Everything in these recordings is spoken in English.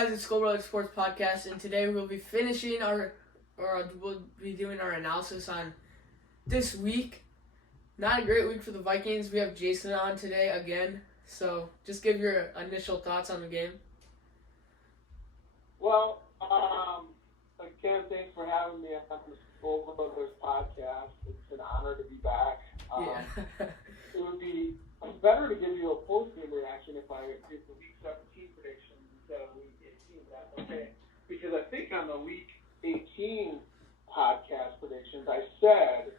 guys, it's School Brother Sports Podcast, and today we'll be finishing we'll be doing our analysis on this week. Not a great week for the Vikings. We have Jason on today again, so just give your initial thoughts on the game. Well, again, thanks for having me on the School Brothers Podcast. It's an honor to be back. It would be better to give you a post-game reaction if I did the Week 17 predictions instead of Week 18. That's okay. Because I think on the Week 18 podcast predictions, I said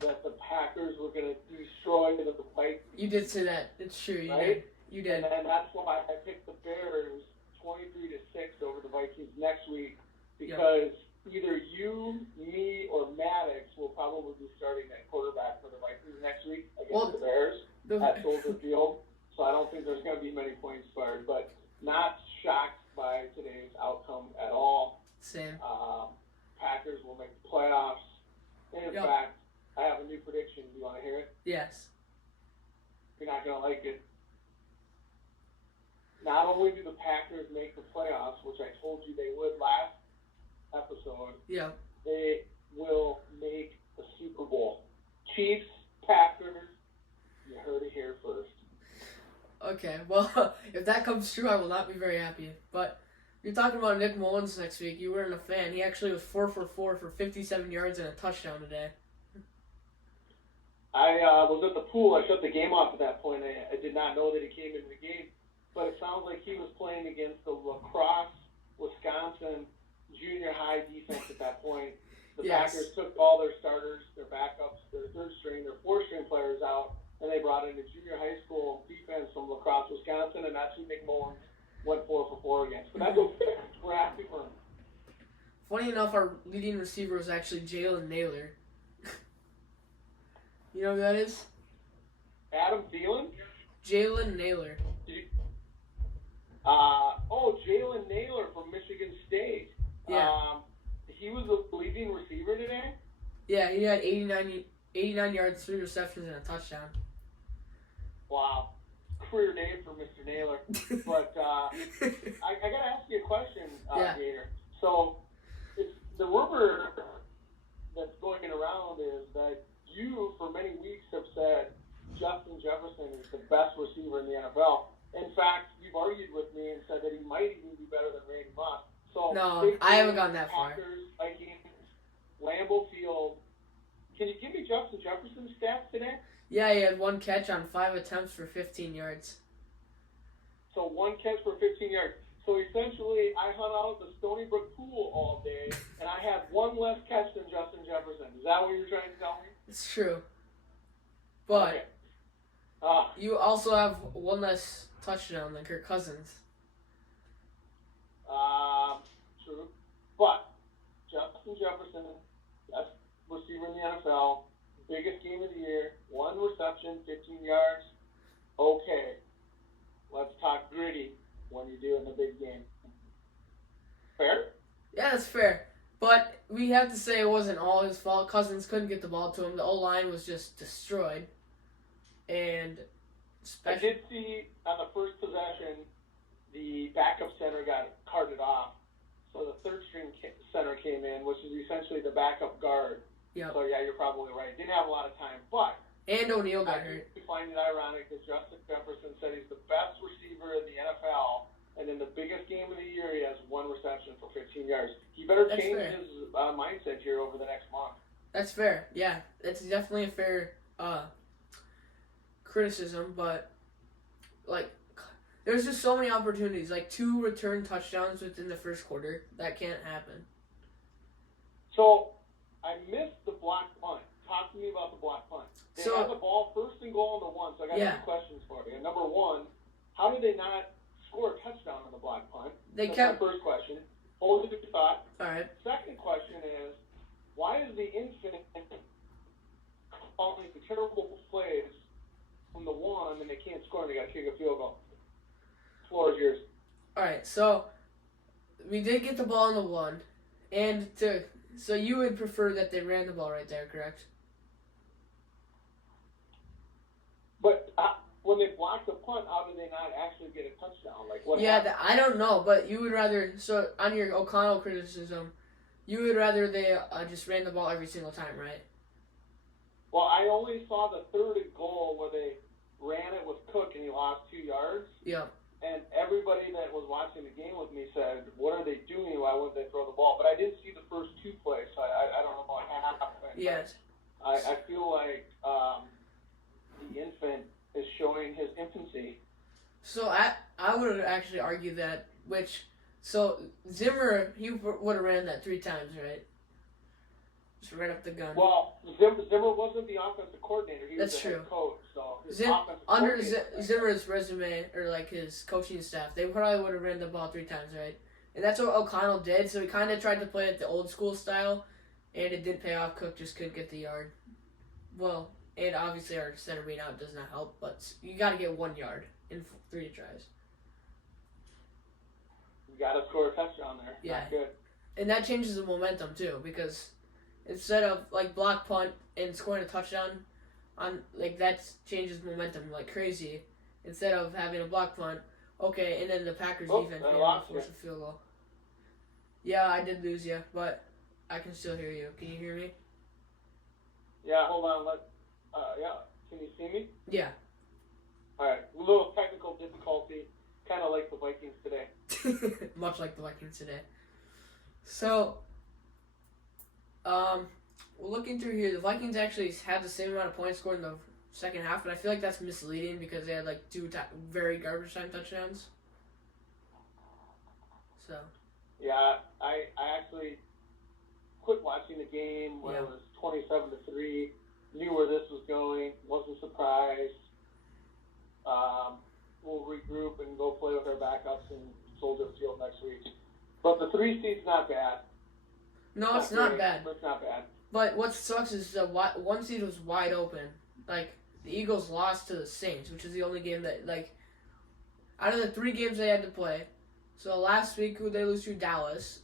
that the Packers were going to destroy the Vikings. You did say that. It's true. You did. And that's why I picked the Bears 23-6 over the Vikings next week, because either you, me, or Maddox will probably be starting at quarterback for the Vikings next week against the Bears at Soldier Field. So I don't think there's going to be many points scored, but not shocked by today's outcome at all. Same. Packers will make the playoffs. And in fact, I have a new prediction. Do you want to hear it? Yes. You're not going to like it. Not only do the Packers make the playoffs, which I told you they would last episode, they will make the Super Bowl. Chiefs, Packers, you heard it here first. Okay, well, if that comes true, I will not be very happy. But you're talking about Nick Mullins next week. You weren't a fan. He actually was 4 for 4 for 57 yards and a touchdown today. I was at the pool. I shut the game off at that point. I did not know that he came into the game. But it sounds like he was playing against the La Crosse, Wisconsin junior high defense at that point. The Packers took all their starters, their backups, their third string, their fourth string players out, and they brought in a junior high school defense from La Crosse, Wisconsin, and that's who Nick Mullins went 4 for 4 against. But that's okay. We're happy for him. Funny enough, our leading receiver was actually Jalen Naylor. You know who that is? Adam Thielen? Jalen Naylor. Jalen Naylor from Michigan State. Yeah. He was the leading receiver today? Yeah, he had 89 yards, 3 receptions, and a touchdown. Wow. Career day for Mr. Naylor. But I got to ask you a question, Gator. So the rumor that's going around is that you, for many weeks, have said Justin Jefferson is the best receiver in the NFL. In fact, you've argued with me and said that he might even be better than Randy Moss. So no, I haven't gone that far. Packers, Vikings, Lambeau Field. Can you give me Justin Jefferson's stats today? Yeah, he had 1 catch on 5 attempts for 15 yards. So 1 catch for 15 yards. So essentially, I hung out at the Stony Brook pool all day, and I had 1 less catch than Justin Jefferson. Is that what you're trying to tell me? It's true. But you also have 1 less touchdown than Kirk Cousins. True. But Justin Jefferson, best receiver in the NFL, biggest game of the year, 1 reception, 15 yards. Okay, let's talk gritty when you do in the big game. Fair? Yeah, that's fair. But we have to say it wasn't all his fault. Cousins couldn't get the ball to him. The O-line was just destroyed. And I did see on the first possession, the backup center got carted off. So the third string center came in, which is essentially the backup guard. Yep. So yeah, you're probably right. Didn't have a lot of time, but O'Neal got hurt. I find it ironic that Justin Jefferson said he's the best receiver in the NFL, and in the biggest game of the year, he has 1 reception for 15 yards. He better change his mindset here over the next month. That's fair. Yeah, it's definitely a fair criticism, but there's just so many opportunities. 2 return touchdowns within the first quarter. That can't happen. So I missed the block punt. Talk to me about the block punt. They had the ball first and goal on the 1, so I got 2 questions for you. Number 1, how did they not score a touchdown on the block punt? That's my first question. Hold your thought. All right. Second question is, why is the infant calling terrible plays from the 1 and they can't score and they got to kick a field goal? Floor is yours. All right, so we did get the ball on the 1, and so you would prefer that they ran the ball right there, correct? But when they block the punt, how do they not actually get a touchdown? Like what? Yeah, I don't know, but you would rather. So on your O'Connell criticism, you would rather they just ran the ball every single time, right? Well, I only saw the third and goal where they ran it with Cook and he lost 2 yards. Yeah. And everybody that was watching the game with me said, "What are they doing? Why wouldn't they throw the ball?" But I didn't see the first 2 plays, so I don't know what happened. Yes. I feel like the infant is showing his infancy. So I would actually argue that so Zimmer he would have ran that 3 times, right? Just right up the gun. Well, Zimmer wasn't the offensive coordinator. He That's was the true. head coach. So his Under Zimmer's resume or like his coaching staff, they probably would have ran the ball 3 times, right? And that's what O'Connell did. So he kind of tried to play it the old school style, and it didn't pay off. Cook just couldn't get the yard. Well, and obviously our center being out does not help, but you got to get 1 yard in 3 tries. You got to score a touchdown there. Yeah. Not good. And that changes the momentum too, because instead of like block punt and scoring a touchdown, on like that changes momentum like crazy. Instead of having a block punt, okay, and then the Packers defense being able to force a field goal. Yeah, I did lose you, but I can still hear you. Can you hear me? Yeah, hold on. Yeah, can you see me? Yeah. All right, a little technical difficulty, kind of like the Vikings today. Much like the Vikings today. So, we're looking through here. The Vikings actually had the same amount of points scored in the second half, but I feel like that's misleading because they had like 2 very garbage time touchdowns. So. Yeah, I actually quit watching the game when it was 27-3. Knew where this was going. Wasn't surprised. We'll regroup and go play with our backups in Soldier Field next week. But the 3 seed's not bad. No, it's not bad. It's not bad. But what sucks is the 1 seed was wide open. Like, the Eagles lost to the Saints, which is the only game that, like, out of the 3 games they had to play. So last week they lose to Dallas.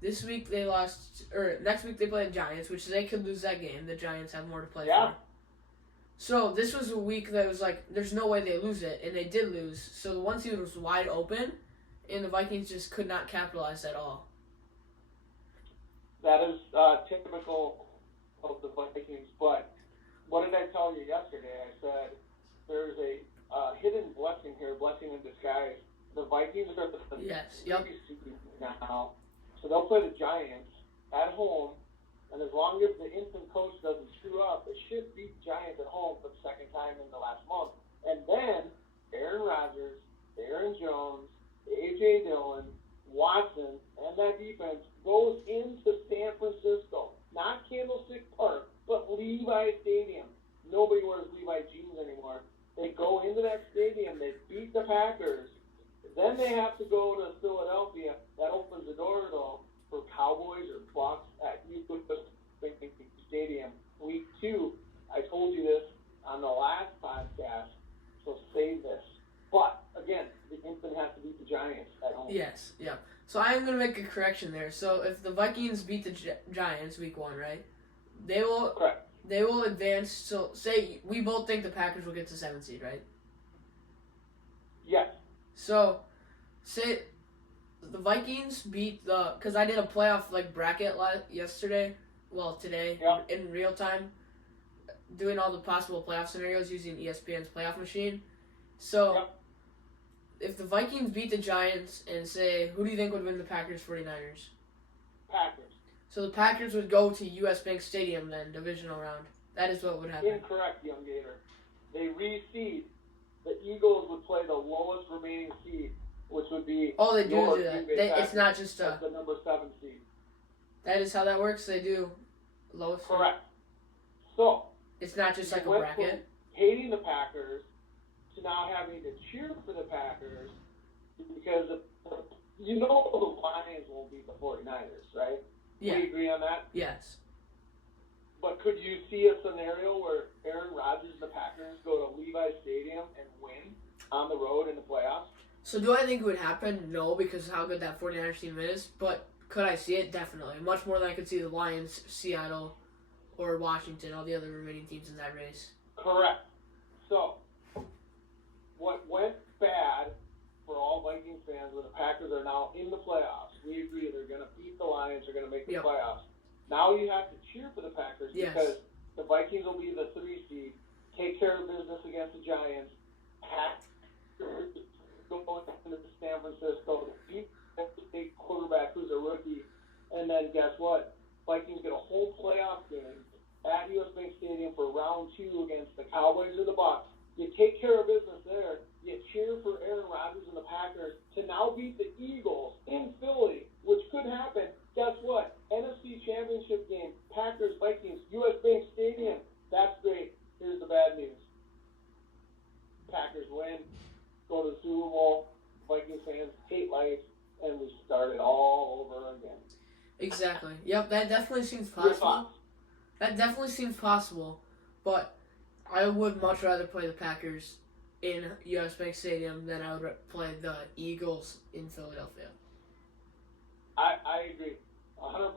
This week they lost, or next week they play the Giants, which they could lose that game. The Giants have more to play for. So this was a week that was like, there's no way they lose it, and they did lose. So the 1 seed was wide open, and the Vikings just could not capitalize at all. That is typical of the Vikings. But what did I tell you yesterday? I said there's a hidden blessing here, blessing in disguise. The Vikings are the seed now, so they'll play the Giants at home. And as long as the infant coach doesn't screw up, they should beat Giants at home for the second time in the last month. And then Aaron Rodgers, Aaron Jones, A.J. Dillon, Watson, and that defense goes into San Francisco. Not Candlestick Park, but Levi Stadium. Nobody wears Levi jeans anymore. They go into that stadium, they beat the Packers. Then they have to go to Philadelphia. That opens the door, though, for Cowboys or Bucks at Stadium. Week 2, I told you this on the last podcast, so save this. But, again, the infant has to beat the Giants at home. Yes, yeah. So I'm going to make a correction there. So if the Vikings beat the Giants week 1, right, they will Correct. They will advance. So say we both think the Packers will get to 7 seed, right? Yes. So, say the Vikings beat because I did a playoff bracket yesterday, today, in real time, doing all the possible playoff scenarios using ESPN's playoff machine. So, if the Vikings beat the Giants and say, who do you think would win the Packers 49ers? Packers. So the Packers would go to U.S. Bank Stadium then, divisional round. That is what would happen. Incorrect, young Gator. They reseed. The Eagles would play the lowest remaining seed, which would be. Oh, they do that. It's not just the number 7 seed. That is how that works. They do lowest. Correct. So. It's not just like a bracket. Hating the Packers to now having to cheer for the Packers because the Lions won't beat the 49ers, right? Yeah. We agree on that? Yes. But could you see a scenario where Aaron Rodgers and the Packers go to Levi Stadium and win on the road in the playoffs? So do I think it would happen? No, because of how good that 49ers team is. But could I see it? Definitely. Much more than I could see the Lions, Seattle, or Washington, all the other remaining teams in that race. Correct. So, what went bad for all Vikings fans when the Packers are now in the playoffs. We agree they're going to beat the Lions. They're going to make the playoffs. Now you have to cheer for the Packers because the Vikings will be the 3 seed, take care of business against the Giants, Packers go into San Francisco, beat the quarterback who's a rookie, and then guess what? Vikings get a whole playoff game at US Bank Stadium for round 2 against the Cowboys or the Bucs. You take care of business there. You cheer for Aaron Rodgers and the Packers to now beat the Eagles in Philly, which could happen. Guess what? NFC Championship game, Packers, Vikings, US Bank Stadium. That's great. Here's the bad news. Packers win, go to the Super Bowl. Vikings fans hate life, and we start it all over again. Exactly. Yep, that definitely seems possible. That definitely seems possible, but I would much rather play the Packers in US Bank Stadium than I would play the Eagles in Philadelphia. I agree, 100%,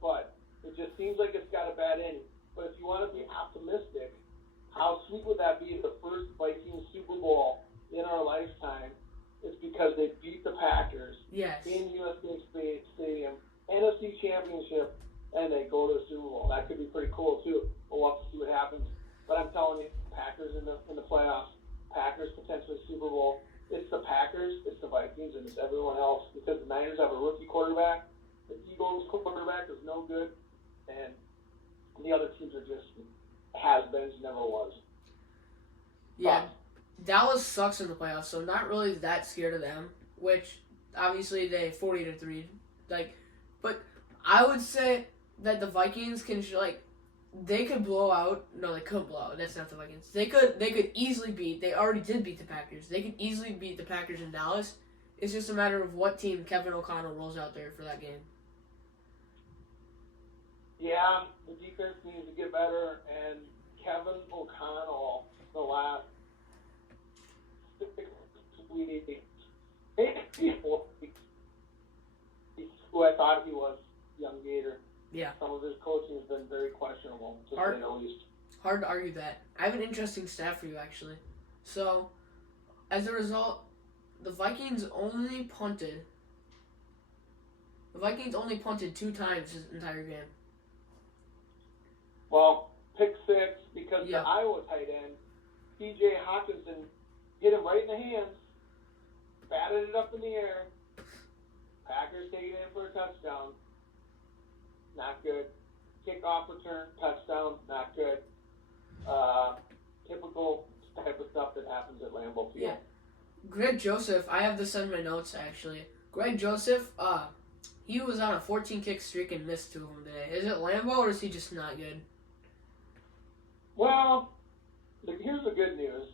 but it just seems like it's got a bad ending. But if you want to be optimistic, how sweet would that be, the first Vikings Super Bowl in our lifetime? It's because they beat the Packers in US Bank Stadium, NFC Championship, and they go to the Super Bowl. That could be pretty cool, too. We'll have to see what happens. But I'm telling you, Packers in the playoffs, Packers potentially Super Bowl. It's the Packers, it's the Vikings, and it's everyone else because the Niners have a rookie quarterback. The Eagles quarterback is no good, and the other teams are just has-beens, never was. Yeah, Dallas sucks in the playoffs, so not really that scared of them, which obviously they 40-3. But I would say that the Vikings can, they could blow out. No, they couldn't blow out. That's not the Vikings. They could easily beat. They already did beat the Packers. They could easily beat the Packers in Dallas. It's just a matter of what team Kevin O'Connell rolls out there for that game. Yeah, the defense needs to get better, and Kevin O'Connell, the last 6 weeks, maybe 4 weeks, who I thought he was, young Gator. Yeah. Some of his coaching has been very questionable, to say the least. Hard to argue that. I have an interesting stat for you, actually. So, as a result, the Vikings only punted 2 times this entire game. Well, pick 6 because the Iowa tight end, T.J. Hawkinson, hit him right in the hands, batted it up in the air. Packers take it in for a touchdown. Not good. Kickoff return, touchdown, not good. Typical type of stuff that happens at Lambeau Field. Yeah. Greg Joseph, I have this in my notes actually. Greg Joseph, he was on a 14-kick streak and missed 2 of them today. Is it Lambeau or is he just not good? Well, here's the good news.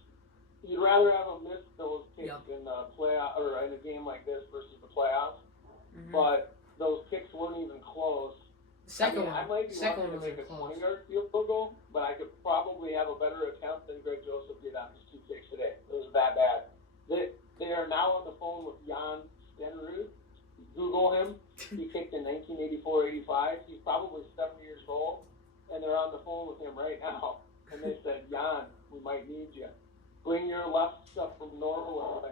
You'd rather have him miss those kicks in the playoff or in a game like this versus the playoffs. Mm-hmm. But those kicks weren't even close. Second one I might be lucky to was make a close. 20-yard field goal, but I could probably have a better attempt than Greg Joseph did on his 2 kicks today. It was that bad. They are now on the phone with Jan Stenrud. Google him. He kicked in 1984-85. He's probably 70 years old, and they're on the phone with him right now. And they said, Jan, we might need you. Bring your left stuff from Norway,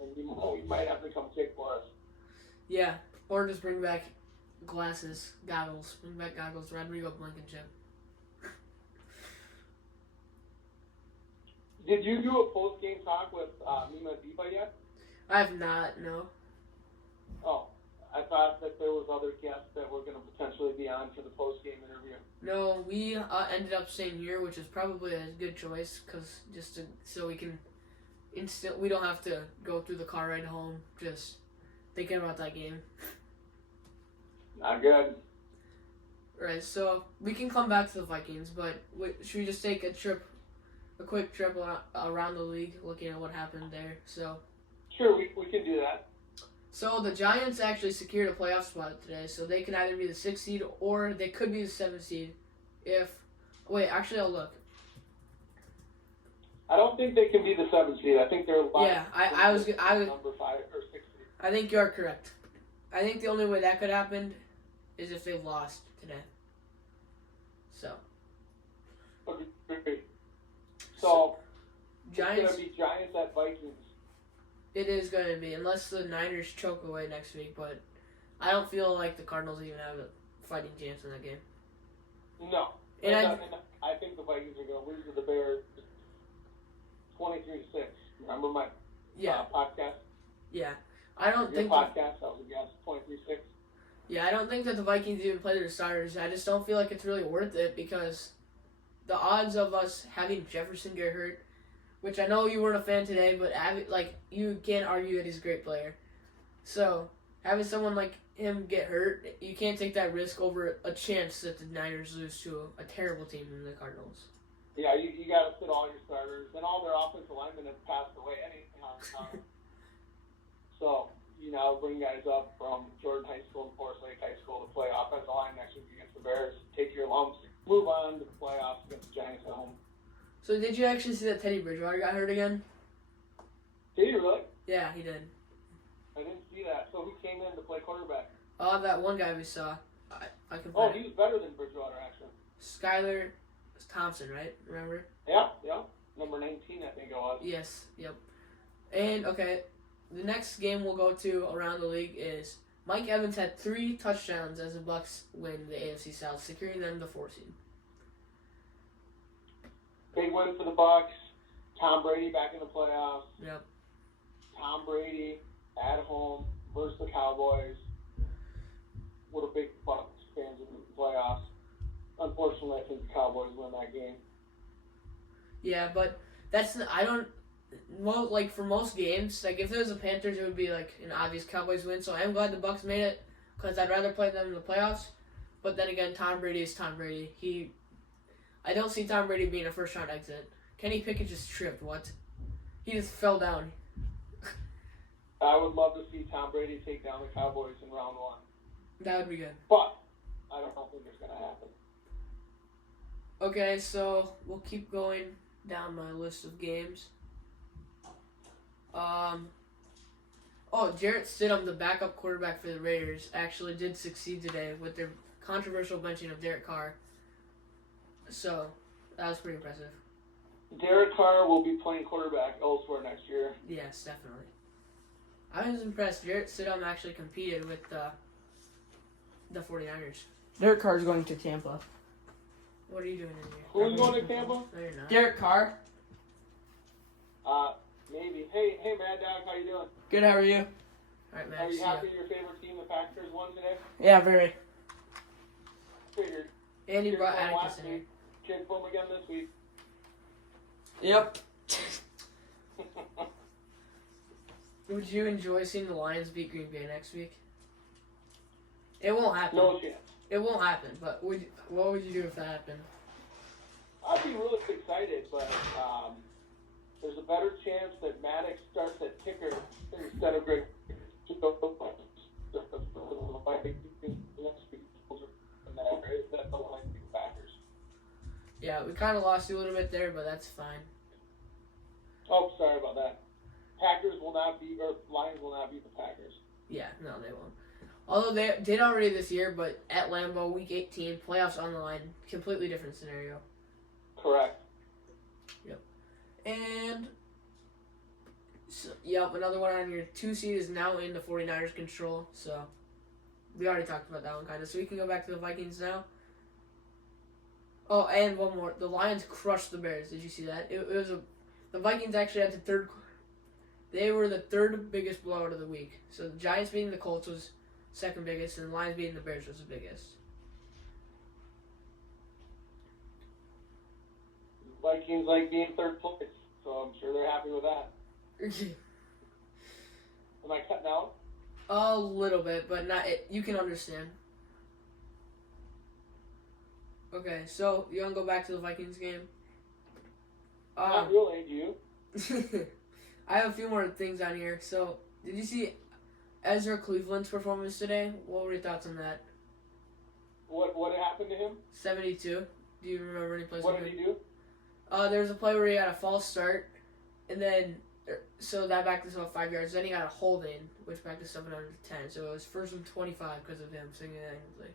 and you might have to come kick for us. Yeah, or just bring back goggles. Bring back goggles, Rodrigo Blankenship. Did you do a post-game talk with Mima Dipa yet? I have not, no. Oh, I thought that there was other guests that were going to potentially be on for the post-game interview. No, we ended up staying here, which is probably a good choice, because so we can we don't have to go through the car ride home, just thinking about that game. Not good. Right, so we can come back to the Vikings, but should we just take a quick trip around the league, looking at what happened there? So. Sure, we can do that. So the Giants actually secured a playoff spot today, so they can either be the 6th seed or they could be the 7th seed. I'll look. I don't think they can be the 7th seed. I think they're I was number 5 or 6 seed. I think you're correct. I think the only way that could happen is if they lost today. So. Okay. So Giants. It's going to be Giants at Vikings. It is going to be, unless the Niners choke away next week. But I don't feel like the Cardinals even have a fighting chance in that game. No. And I think the Vikings are going to lose to the Bears 23-6. Remember my podcast? Yeah. I don't think podcast, that was a guess, 23-6. Yeah, I don't think that the Vikings even play their starters. I just don't feel like it's really worth it because the odds of us having Jefferson get hurt, which I know you weren't a fan today, but you can't argue that he's a great player. So having someone like him get hurt, you can't take that risk over a chance that the Niners lose to a terrible team in the Cardinals. Yeah, you got to sit all your starters, and all their offensive linemen have passed away anyhow. So, bring guys up from Jordan High School and Forest Lake High School to play offensive line next week against the Bears. Take your lumps, move on to the playoffs against the Giants at home. So did you actually see that Teddy Bridgewater got hurt again? Did he really? Yeah, he did. I didn't see that. So who came in to play quarterback? That one guy we saw. I can. Oh, he was better than Bridgewater, actually. Skylar Thompson, right? Remember? Yeah. Number 19, I think it was. Yes, yep. And, okay, the next game we'll go to around the league is Mike Evans had 3 touchdowns as the Bucs win the AFC South, securing them the 4 seed. Big win for the Bucs. Tom Brady back in the playoffs. Yep. Tom Brady at home versus the Cowboys. What a big Bucs fans in the playoffs. Unfortunately, I think the Cowboys win that game. Yeah, but for most games, like if there was a Panthers, it would be like an obvious Cowboys win. So I'm glad the Bucs made it because I'd rather play them in the playoffs. But then again, Tom Brady is Tom Brady. I don't see Tom Brady being a first-round exit. Kenny Pickett just tripped. What? He just fell down. I would love to see Tom Brady take down the Cowboys in round 1. That would be good. But I don't think it's going to happen. Okay, so we'll keep going down my list of games. Jarrett Stidham, the backup quarterback for the Raiders, actually did succeed today with their controversial benching of Derek Carr. So, that was pretty impressive. Derek Carr will be playing quarterback elsewhere next year. Yes, definitely. I was impressed. Jarrett Stidham actually competed with the 49ers. Derek Carr's going to Tampa. What are you doing in here? Who's going to Tampa? No, you're not. Derek Carr. Maybe. Hey, Mad Dog, how you doing? Good, how are you? Alright, Max. Are you happy your favorite team, the Packers, won today? Yeah, very. Figured. And he brought Kid Atticus in here. Kid boom again this week. Yep. Would you enjoy seeing the Lions beat Green Bay next week? It won't happen. No chance. It won't happen, but what would you do if that happened? I'd be really excited, but there's a better chance that Maddox starts at kicker instead of Greg. Yeah, we kind of lost you a little bit there, but that's fine. Oh, sorry about that. Lions will not beat the Packers. Yeah, no, they won't. Although they did already this year, but at Lambeau, Week 18, playoffs on the line, completely different scenario. Correct. Yep. And, another one on your 2 seed is now in the 49ers' control, so we already talked about that one kind of. So we can go back to the Vikings now. Oh, and one more. The Lions crushed the Bears. Did you see that? The Vikings actually had they were the 3rd biggest blowout of the week. So the Giants beating the Colts was 2nd biggest, and the Lions beating the Bears was the biggest. Vikings like being 3rd place, so I'm sure they're happy with that. Am I cutting out? A little bit, but not. You can understand. Okay, so you want to go back to the Vikings game? Not really, do you? I have a few more things on here. So, did you see Ezra Cleveland's performance today? What were your thoughts on that? What happened to him? 72. Do you remember any plays? What did he do? There was a play where he had a false start, and then so that backed us about 5 yards. Then he got a holding, which backed us up another 10. So it was 1st and 25 because of him singing that.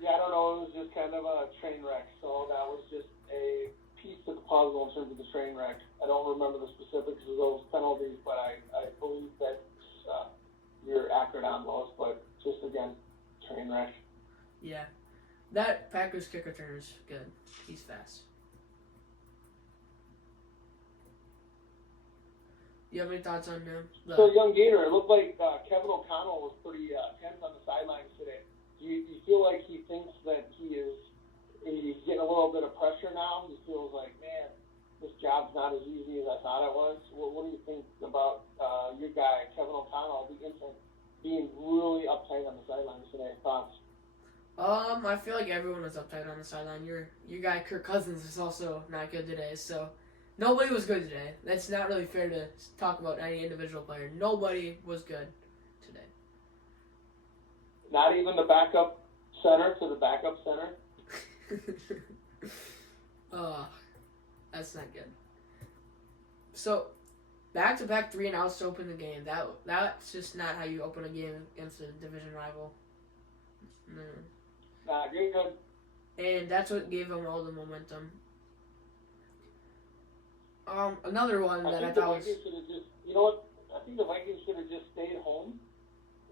Yeah, I don't know. It was just kind of a train wreck. So that was just a piece to the puzzle in terms of the train wreck. I don't remember the specifics of those penalties, but I believe that you're accurate on those. But just again, train wreck. Yeah. That Packers kick returner is good. He's fast. You have any thoughts on him? So, young Gator, it looked like Kevin O'Connell was pretty tense on the sidelines today. Do you feel like he thinks that he's getting a little bit of pressure now? He feels like, man, this job's not as easy as I thought it was. What do you think about your guy, Kevin O'Connell, the infant, being really uptight on the sidelines today? Thoughts? I feel like everyone was uptight on the sideline. Your guy Kirk Cousins is also not good today, so nobody was good today. That's not really fair to talk about any individual player. Nobody was good today. Not even the backup center to the backup center? That's not good. So, back-to-back 3-and-outs to open the game. That's just not how you open a game against a division rival. No. Good. And that's what gave them all the momentum. Another one that I thought was... You know what? I think the Vikings should have just stayed home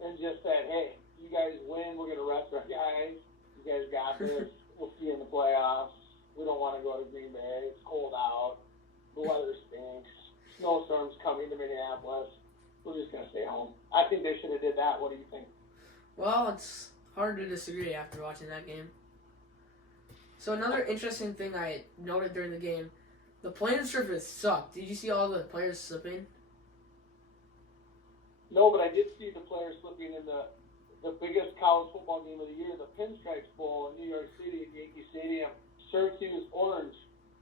and just said, hey, you guys win, we're going to rest our guys. You guys got this. We'll see you in the playoffs. We don't want to go to Green Bay. It's cold out. The weather stinks. Snowstorms coming to Minneapolis. We're just going to stay home. I think they should have did that. What do you think? Well, it's hard to disagree after watching that game. So another interesting thing I noted during the game, the playing surface sucked. Did you see all the players slipping? No, but I did see the players slipping in the biggest college football game of the year, the Pinstripes Bowl in New York City at Yankee Stadium. Syracuse Orange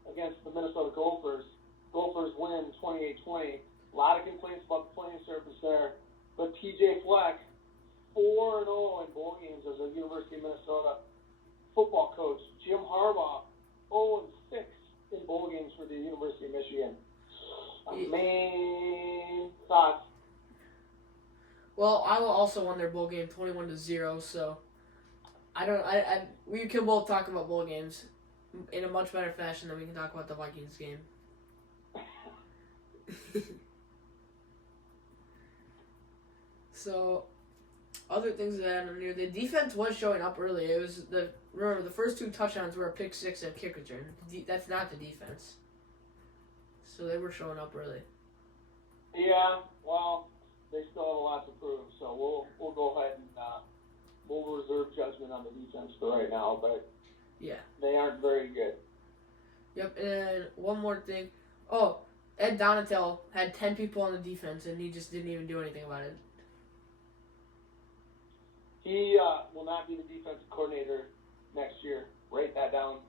against the Minnesota Gophers. Gophers win 28-20. A lot of complaints about the playing surface there. But TJ Fleck, 4-0 in bowl games as a University of Minnesota football coach. Jim Harbaugh, 0-6 in bowl games for the University of Michigan. Main thoughts? Well, Iowa also won their bowl game 21-0, so we can both talk about bowl games in a much better fashion than we can talk about the Vikings game. So, other things that I knew, the defense was showing up early. It was remember the first 2 touchdowns were a pick six and a kick return. That's not the defense. So they were showing up early. Yeah, well, they still have a lot to prove. So we'll go ahead and we'll reserve judgment on the defense for right now. But yeah, they aren't very good. Yep, and one more thing. Oh, Ed Donatel had 10 people on the defense, and he just didn't even do anything about it. He will not be the defensive coordinator next year. Write that down.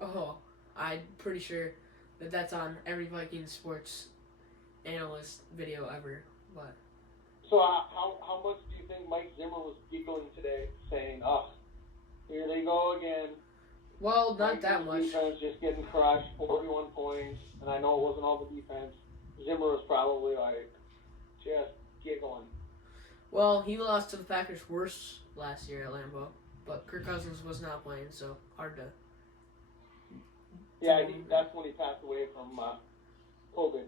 Oh, I'm pretty sure that's on every Vikings sports analyst video ever. But so how much do you think Mike Zimmer was giggling today, saying, "Oh, here they go again"? Well, not that much. Defense just getting crushed, 41 points, and I know it wasn't all the defense. Zimmer was probably like just giggling. Well, he lost to the Packers worse last year at Lambeau, but Kirk Cousins was not playing, so hard to. Yeah, that's when he passed away from COVID.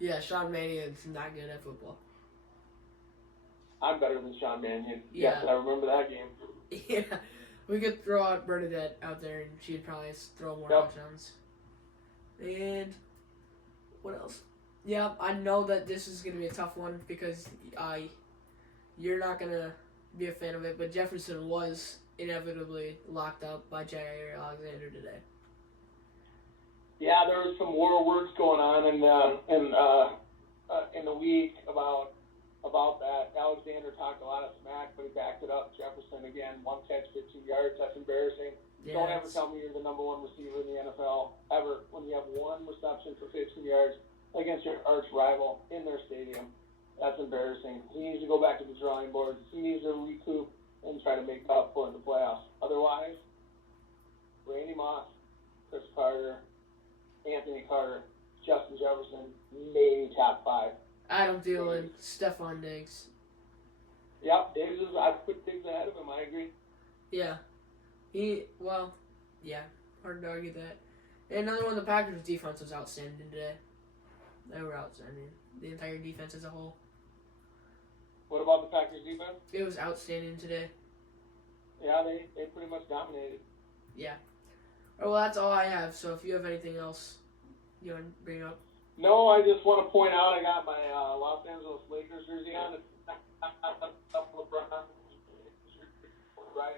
Yeah, Sean Mannion's not good at football. I'm better than Sean Mannion. Yeah. Yes, I remember that game. Yeah, we could throw out Bernadette out there, and she'd probably throw more touchdowns. And what else? Yeah, I know that this is going to be a tough one because you're not going to be a fan of it, but Jefferson was inevitably locked up by Jair Alexander today. Yeah, there was some war words going on in the week about that. Alexander talked a lot of smack, but he backed it up. Jefferson, again, 1 catch, 15 yards. That's embarrassing. Yeah, Don't ever tell me you're the number 1 receiver in the NFL, ever, when you have 1 reception for 15 yards against your arch rival in their stadium. That's embarrassing. He needs to go back to the drawing board. He needs to recoup and try to make up for it in the playoffs. Otherwise, Randy Moss, Chris Carter, Anthony Carter, Justin Jefferson, maybe top 5. Adam Thielen, Stephon Diggs. Yep, I'd put Diggs ahead of him, I agree. Yeah. Hard to argue that. And another one, the Packers' defense was outstanding today. They were outstanding. The entire defense as a whole. What about the Packers defense? It was outstanding today. Yeah, they pretty much dominated. Yeah. Well, that's all I have. So if you have anything else you want to bring up. No, I just want to point out I got my Los Angeles Lakers jersey on. It's LeBron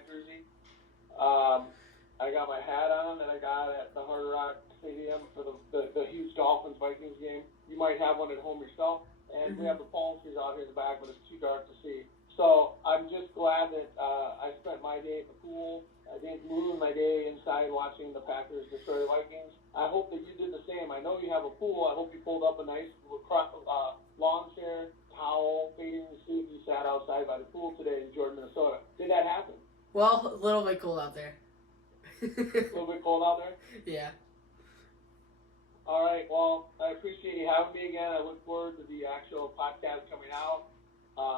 jersey. I got my hat on that I got at the Hard Rock Stadium for the huge Dolphins Vikings game. You might have one at home yourself. And we have the palm trees out here in the back, but it's too dark to see. So I'm just glad that I spent my day at the pool. I didn't ruin my day inside watching the Packers destroy the Vikings. I hope that you did the same. I know you have a pool. I hope you pulled up a nice lawn chair, towel, fading the suit, and you sat outside by the pool today in Jordan, Minnesota. Did that happen? Well, a little bit cold out there. A little bit cold out there? Yeah. All right, well, I appreciate you having me again. I look forward to the actual podcast coming out.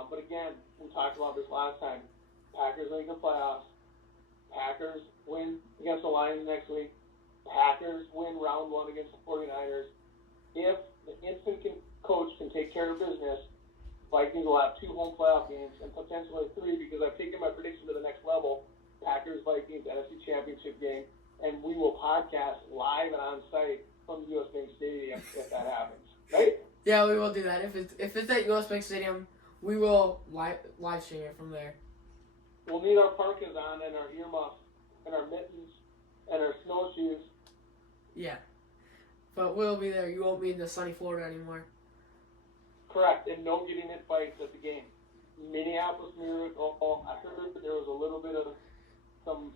But again, we talked about this last time. Packers make the playoffs. Packers win against the Lions next week. Packers win round 1 against the 49ers. If the instant coach can take care of business, Vikings will have 2 home playoff games and potentially 3 because I've taken my prediction to the next level. Packers, Vikings, NFC Championship game. And we will podcast live and on site from the U.S. Bank Stadium if that happens, right? Yeah, we will do that. If it's at U.S. Bank Stadium, we will live stream it from there. We'll need our parkas on and our earmuffs and our mittens and our snowshoes. Yeah, but we'll be there. You won't be in the sunny Florida anymore. Correct, and no getting in fights at the game. Minneapolis Miracle. I heard that there was a little bit of some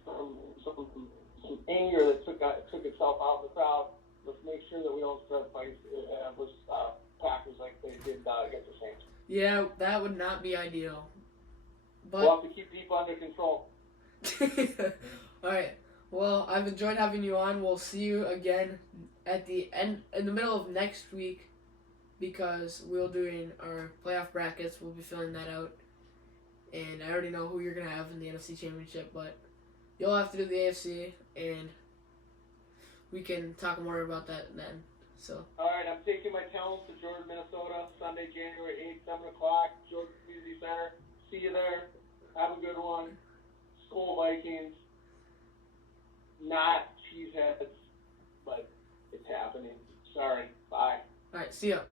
anger that took itself out in the crowd. Let's make sure that we don't start fights with Packers like they did against the Saints. Yeah, that would not be ideal. But We'll have to keep people under control. all right. Well, I've enjoyed having you on. We'll see you again at the end, in the middle of next week, because we're doing our playoff brackets. We'll be filling that out, and I already know who you're gonna have in the NFC Championship, but you'll have to do the AFC, and we can talk more about that then. So. All right, I'm taking my talents to Jordan, Minnesota, Sunday, January 8th, 7 o'clock, Jordan Community Center. See you there. Have a good one. Skull Vikings. Not cheeseheads, but it's happening. Sorry. Bye. All right, see ya.